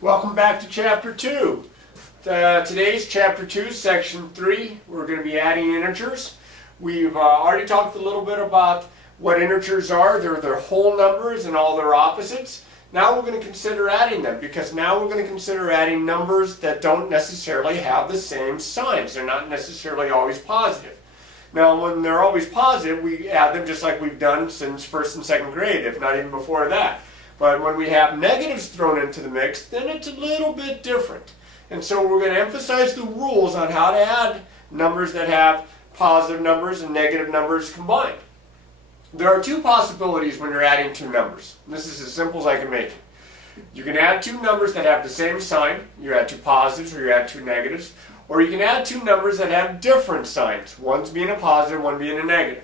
Welcome back to Chapter 2. Today's Chapter 2, Section 3. We're going to be adding integers. We've already talked a little bit about what integers are. They're their whole numbers and all their opposites. Now we're going to consider adding them, because now we're going to consider adding numbers that don't necessarily have the same signs. They're not necessarily always positive. Now when they're always positive, we add them just like we've done since first and second grade, if not even before that. But when we have negatives thrown into the mix, then it's a little bit different. And so we're going to emphasize the rules on how to add numbers that have positive numbers and negative numbers combined. There are two possibilities when you're adding two numbers. This is as simple as I can make it. You can add two numbers that have the same sign. You add two positives or you add two negatives. Or you can add two numbers that have different signs. One's being a positive, one being a negative.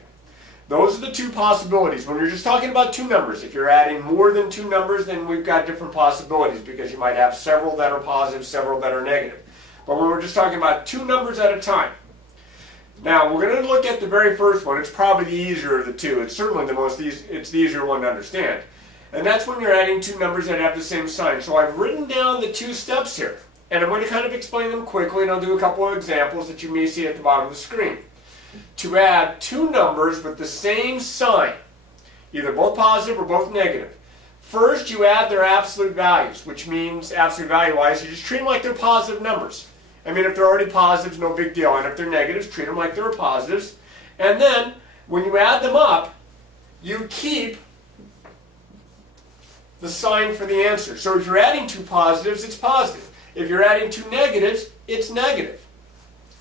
Those are the two possibilities. When you're just talking about two numbers, if you're adding more than two numbers, then we've got different possibilities, because you might have several that are positive, several that are negative. But when we're just talking about two numbers at a time. Now, we're going to look at the very first one. It's probably the easier of the two. It's certainly it's the easier one to understand. And that's when you're adding two numbers that have the same sign. So I've written down the two steps here. And I'm going to kind of explain them quickly, and I'll do a couple of examples that you may see at the bottom of the screen. To add two numbers with the same sign, either both positive or both negative. First, you add their absolute values, which means absolute value-wise, you just treat them like they're positive numbers. I mean, if they're already positives, no big deal. And if they're negatives, treat them like they're positives. And then, when you add them up, you keep the sign for the answer. So if you're adding two positives, it's positive. If you're adding two negatives, it's negative.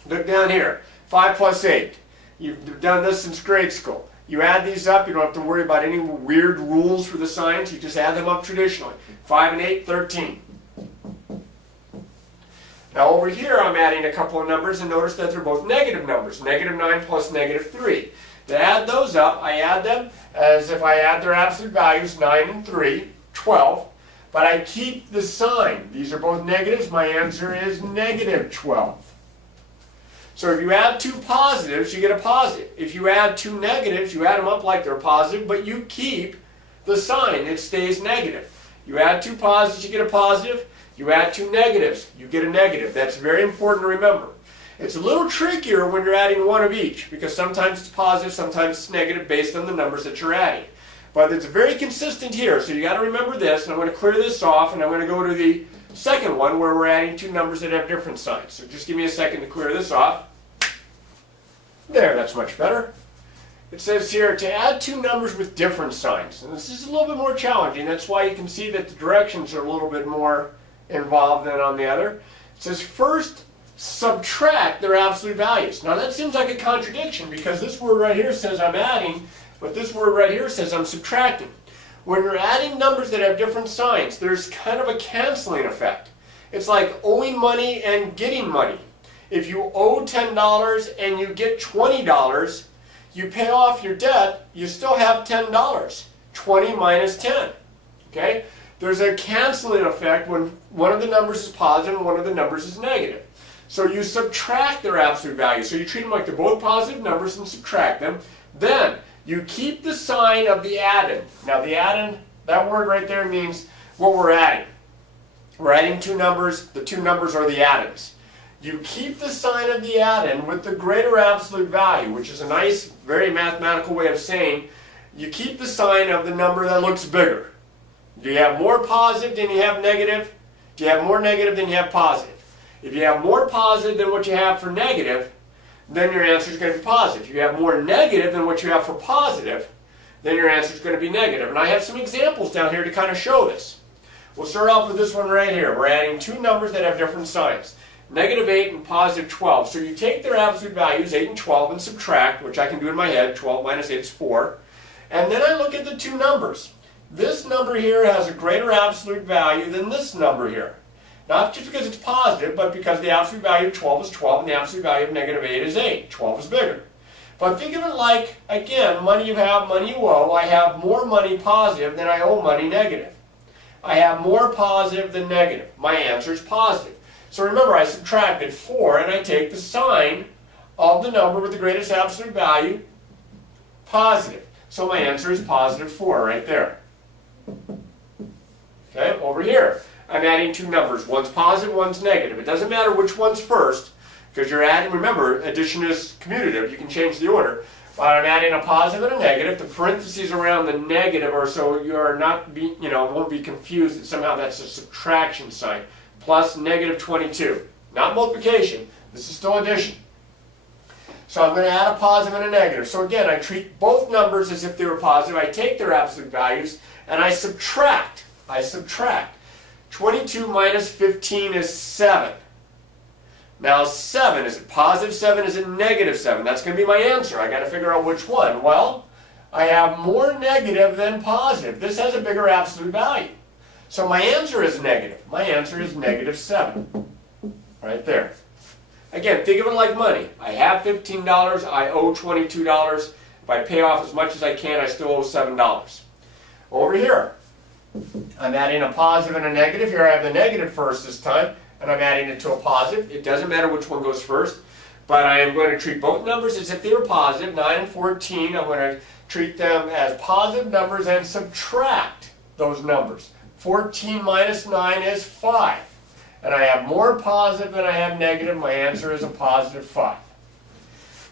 Look down here. 5 plus 8. You've done this since grade school. You add these up, you don't have to worry about any weird rules for the signs. You just add them up traditionally. 5 and 8, 13. Now over here I'm adding a couple of numbers, and notice that they're both negative numbers. Negative 9 plus negative 3. To add those up, I add them as if I add their absolute values, 9 and 3, 12. But I keep the sign. These are both negatives. My answer is negative 12. So if you add two positives, you get a positive. If you add two negatives, you add them up like they're positive, but you keep the sign. It stays negative. You add two positives, you get a positive. You add two negatives, you get a negative. That's very important to remember. It's a little trickier when you're adding one of each, because sometimes it's positive, sometimes it's negative based on the numbers that you're adding. But it's very consistent here, so you got to remember this, and I'm going to clear this off, and I'm going to go to the second one where we're adding two numbers that have different signs. So just give me a second to clear this off. There, that's much better. It says here to add two numbers with different signs. And this is a little bit more challenging. That's why you can see that the directions are a little bit more involved than on the other. It says first subtract their absolute values. Now that seems like a contradiction, because this word right here says I'm adding, but this word right here says I'm subtracting. When you're adding numbers that have different signs, there's kind of a canceling effect. It's like owing money and getting money. If you owe $10 and you get $20, you pay off your debt, you still have $10. 20 minus 10. Okay? There's a canceling effect when one of the numbers is positive and one of the numbers is negative. So you subtract their absolute value. So you treat them like they're both positive numbers and subtract them. Then you keep the sign of the addend. Now the addend, that word right there means what we're adding. We're adding two numbers. The two numbers are the addends. You keep the sign of the addend with the greater absolute value, which is a nice, very mathematical way of saying you keep the sign of the number that looks bigger. Do you have more positive than you have negative? Do you have more negative than you have positive? If you have more positive than what you have for negative, then your answer is going to be positive. If you have more negative than what you have for positive, then your answer is going to be negative. And I have some examples down here to kind of show this. We'll start off with this one right here. We're adding two numbers that have different signs. Negative 8 and positive 12. So you take their absolute values, 8 and 12, and subtract, which I can do in my head. 12 minus 8 is 4. And then I look at the two numbers. This number here has a greater absolute value than this number here. Not just because it's positive, but because the absolute value of 12 is 12 and the absolute value of negative 8 is 8. 12 is bigger. But think of it like, again, money you have, money you owe. I have more money positive than I owe money negative. I have more positive than negative. My answer is positive. So remember, I subtracted 4 and I take the sign of the number with the greatest absolute value, positive. So my answer is positive 4 right there. Okay, over here, I'm adding two numbers. One's positive, one's negative. It doesn't matter which one's first, because you're adding, remember, addition is commutative. You can change the order. But I'm adding a positive and a negative. The parentheses around the negative are so you are not, won't be confused that somehow that's a subtraction sign. Plus negative 22. Not multiplication. This is still addition. So I'm going to add a positive and a negative. So again, I treat both numbers as if they were positive. I take their absolute values and I subtract. 22 minus 15 is 7. Now 7, is it positive 7? Is it negative 7? That's going to be my answer. I got to figure out which one. Well, I have more negative than positive. This has a bigger absolute value. So my answer is negative. My answer is negative 7. Right there. Again, think of it like money. I have $15. I owe $22. If I pay off as much as I can, I still owe $7. Over here, I'm adding a positive and a negative. Here I have the negative first this time, and I'm adding it to a positive. It doesn't matter which one goes first, but I am going to treat both numbers as if they were positive. 9 and 14, I'm going to treat them as positive numbers and subtract those numbers. 14 minus 9 is 5. And I have more positive than I have negative. My answer is a positive 5.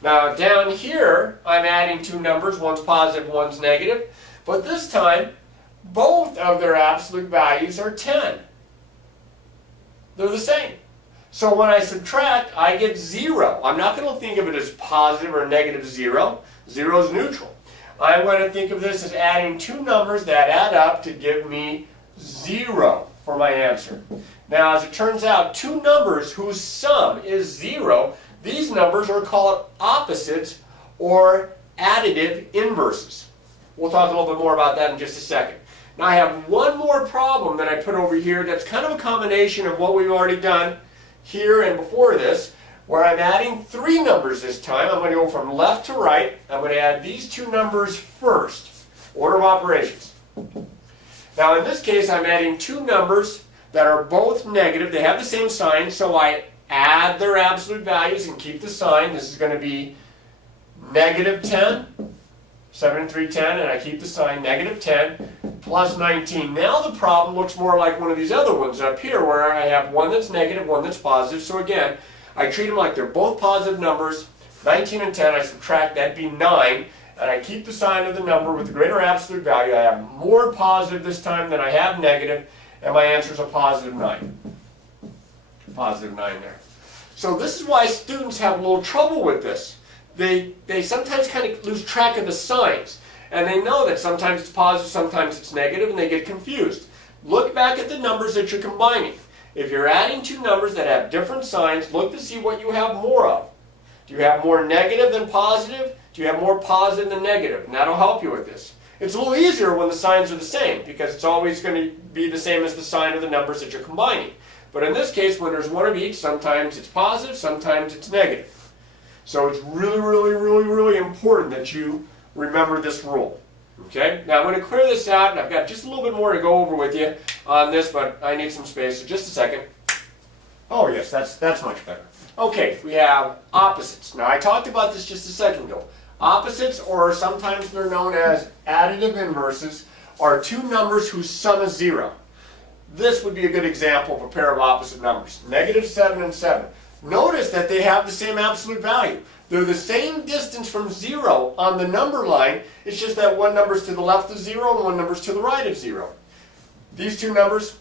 Now down here, I'm adding two numbers. One's positive, one's negative. But this time, both of their absolute values are 10. They're the same. So when I subtract, I get 0. I'm not going to think of it as positive or negative 0. 0 is neutral. I'm going to think of this as adding two numbers that add up to give me 0 for my answer. Now, as it turns out, two numbers whose sum is 0, these numbers are called opposites or additive inverses. We'll talk a little bit more about that in just a second. Now, I have one more problem that I put over here that's kind of a combination of what we've already done here and before this, where I'm adding three numbers this time. I'm going to go from left to right. I'm going to add these two numbers first. Order of operations. Now, in this case, I'm adding two numbers that are both negative. They have the same sign, so I add their absolute values and keep the sign. This is going to be negative 10, 7 and 3, 10, and I keep the sign negative 10 plus 19. Now the problem looks more like one of these other ones up here where I have one that's negative, one that's positive. So again, I treat them like they're both positive numbers. 19 and 10, I subtract, that'd be 9. And I keep the sign of the number with the greater absolute value. I have more positive this time than I have negative. And my answer is a positive 9. Positive 9 there. So this is why students have a little trouble with this. They sometimes kind of lose track of the signs. And they know that sometimes it's positive, sometimes it's negative, and they get confused. Look back at the numbers that you're combining. If you're adding two numbers that have different signs, look to see what you have more of. Do you have more negative than positive? Do you have more positive than negative? And that'll help you with this. It's a little easier when the signs are the same because it's always going to be the same as the sign of the numbers that you're combining. But in this case, when there's one of each, sometimes it's positive, sometimes it's negative. So it's really, really, really, really important that you remember this rule. Okay? Now I'm going to clear this out, and I've got just a little bit more to go over with you on this, but I need some space, so just a second. Oh yes, that's much better. Okay, we have opposites. Now I talked about this just a second ago. Opposites, or sometimes they're known as additive inverses, are two numbers whose sum is 0. This would be a good example of a pair of opposite numbers. Negative 7 and 7. Notice that they have the same absolute value. They're the same distance from 0 on the number line. It's just that one number's to the left of 0 and one number's to the right of 0. These two numbers,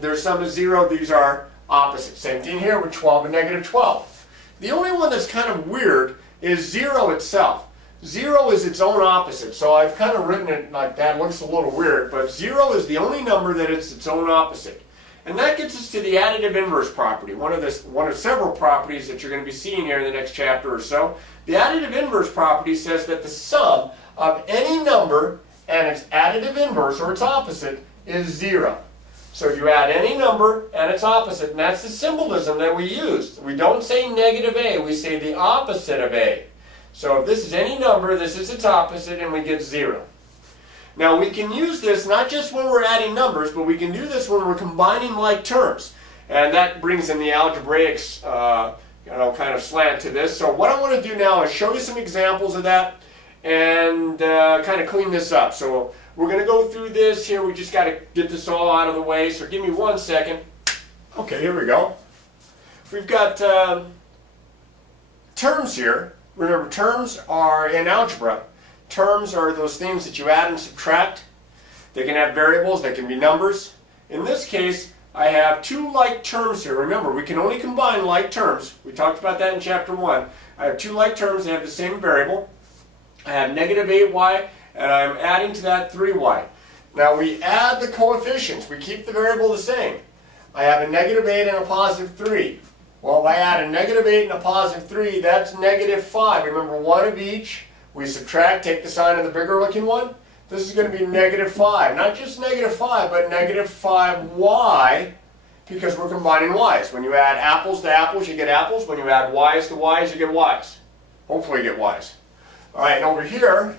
their sum is 0. These are opposite. Same thing here with 12 and negative 12. The only one that's kind of weird is 0 itself. 0 is its own opposite, so I've kind of written it like that. It looks a little weird, but 0 is the only number that is its own opposite. And that gets us to the additive inverse property, one of several properties that you're going to be seeing here in the next chapter or so. The additive inverse property says that the sum of any number and its additive inverse, or its opposite, is 0. So you add any number and its opposite, and that's the symbolism that we use. We don't say negative a, we say the opposite of a. So if this is any number, this is its opposite, and we get 0. Now we can use this not just when we're adding numbers, but we can do this when we're combining like terms. And that brings in the algebraic kind of slant to this. So what I want to do now is show you some examples of that, and kind of clean this up. So we're going to go through this here. We just got to get this all out of the way. So give me 1 second. Okay, here we go. We've got terms here. Remember, terms are in algebra. Terms are those things that you add and subtract. They can have variables, they can be numbers. In this case, I have two like terms here. Remember, we can only combine like terms. We talked about that in chapter 1. I have two like terms that have the same variable. I have negative 8y, and I'm adding to that 3y. Now we add the coefficients. We keep the variable the same. I have a negative 8 and a positive 3. Well, if I add a negative 8 and a positive 3, that's negative 5. Remember, one of each. We subtract, take the sign of the bigger looking one. This is going to be negative 5. Not just negative 5, but negative 5y, because we're combining y's. When you add apples to apples, you get apples. When you add y's to y's, you get y's. Hopefully you get y's. All right, and over here,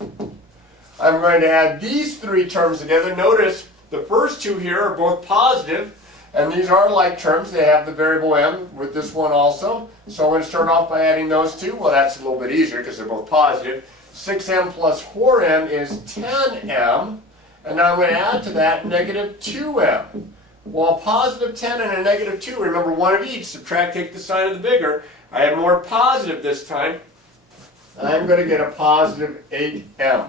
I'm going to add these three terms together. Notice the first two here are both positive, and these are like terms. They have the variable m with this one also. So I'm going to start off by adding those two. Well, that's a little bit easier because they're both positive. 6m plus 4m is 10m. And now I'm going to add to that negative 2m. Well, positive 10 and a negative 2, remember one of each. Subtract, take the sign of the bigger. I have more positive this time. I'm going to get a positive 8m.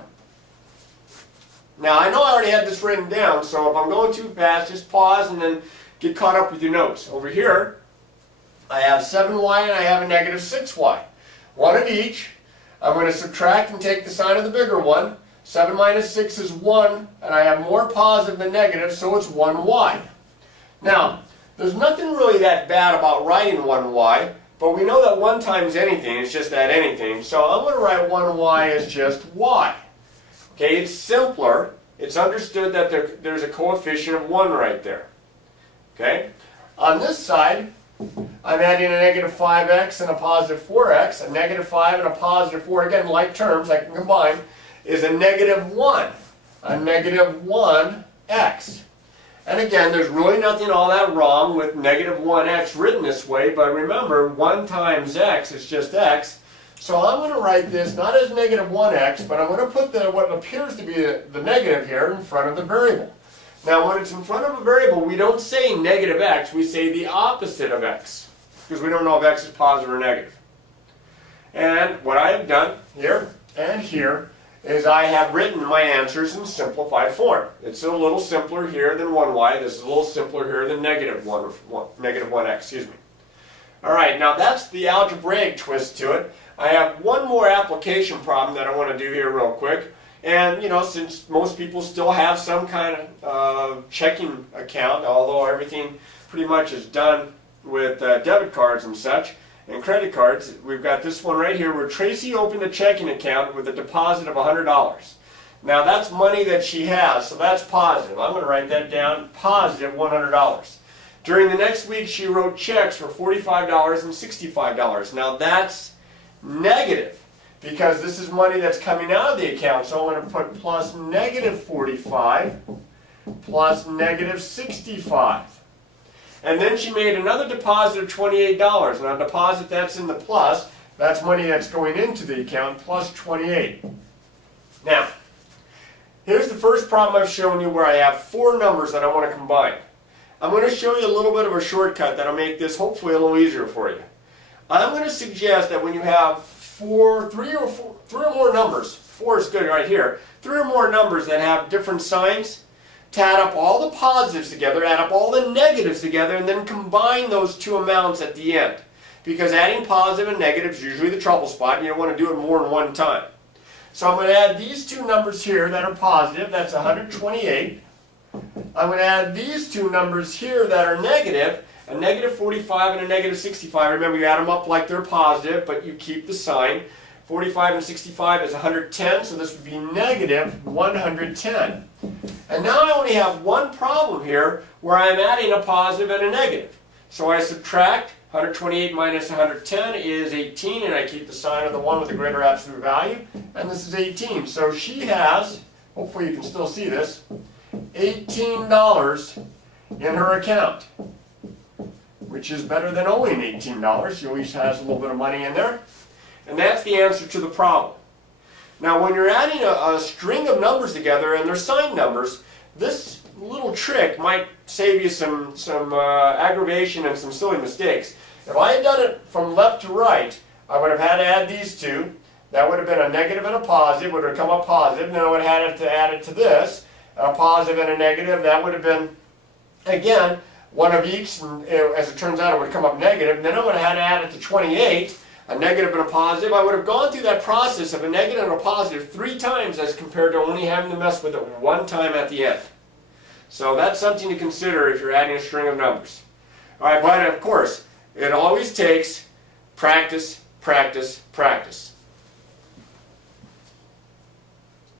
Now, I know I already had this written down, so if I'm going too fast, just pause and then get caught up with your notes. Over here, I have 7y and I have a negative 6y. One of each. I'm going to subtract and take the sign of the bigger one. 7 minus 6 is 1, and I have more positive than negative, so it's 1y. Now, there's nothing really that bad about writing 1y, but we know that 1 times anything is just that anything, so I'm going to write 1y as just y. Okay, it's simpler. It's understood that there's a coefficient of 1 right there. Okay? On this side, I'm adding a negative 5x and a positive 4x. A negative 5 and a positive 4, again, like terms, I can combine, is a negative 1. A negative 1x. And again, there's really nothing all that wrong with negative 1x written this way, but remember, 1 times x is just x. So I'm going to write this not as negative 1x, but I'm going to put what appears to be the negative here in front of the variable. Now, when it's in front of a variable, we don't say negative x, we say the opposite of x, because we don't know if x is positive or negative. And what I have done here and here is I have written my answers in simplified form. It's a little simpler here than 1y. This is a little simpler here than negative 1x, excuse me. All right, now that's the algebraic twist to it. I have one more application problem that I want to do here real quick. And, you know, since most people still have some kind of checking account, although everything pretty much is done with debit cards and such, and credit cards, we've got this one right here where Tracy opened a checking account with a deposit of $100. Now, that's money that she has, so that's positive. I'm going to write that down, positive $100. During the next week, she wrote checks for $45 and $65. Now, that's negative, because this is money that's coming out of the account. So I'm going to put plus negative 45 plus negative 65. And then she made another deposit of $28. Now, deposit that's in the plus, that's money that's going into the account, plus 28. Now, here's the first problem I've shown you where I have 4 numbers that I want to combine. I'm going to show you a little bit of a shortcut that'll make this hopefully a little easier for you. I'm going to suggest that when you have three or more numbers, 4 is good right here, 3 or more numbers that have different signs, to add up all the positives together, add up all the negatives together, and then combine those two amounts at the end. Because adding positive and negative is usually the trouble spot, and you don't want to do it more than one time. So I'm going to add these two numbers here that are positive, that's 128. I'm going to add these two numbers here that are negative, a negative 45 and a negative 65. Remember, you add them up like they're positive, but you keep the sign. 45 and 65 is 110, so this would be negative 110. And now I only have one problem here where I'm adding a positive and a negative. So I subtract. 128 minus 110 is 18, and I keep the sign of the one with the greater absolute value, and this is 18. So she has, hopefully you can still see this, $18 in her account, which is better than owing $18. She always has a little bit of money in there. And that's the answer to the problem. Now when you're adding a string of numbers together and they're signed numbers, this little trick might save you some aggravation and some silly mistakes. If I had done it from left to right, I would have had to add these two. That would have been a negative and a positive, would have come up positive, and then I would have had to add it to this, a positive and a negative. That would have been, again, one of each, and as it turns out it would come up negative, and then I would have had to add it to 28, a negative and a positive. I would have gone through that process of a negative and a positive 3 times as compared to only having to mess with it 1 time at the end. So that's something to consider if you're adding a string of numbers. All right, but of course, it always takes practice, practice, practice.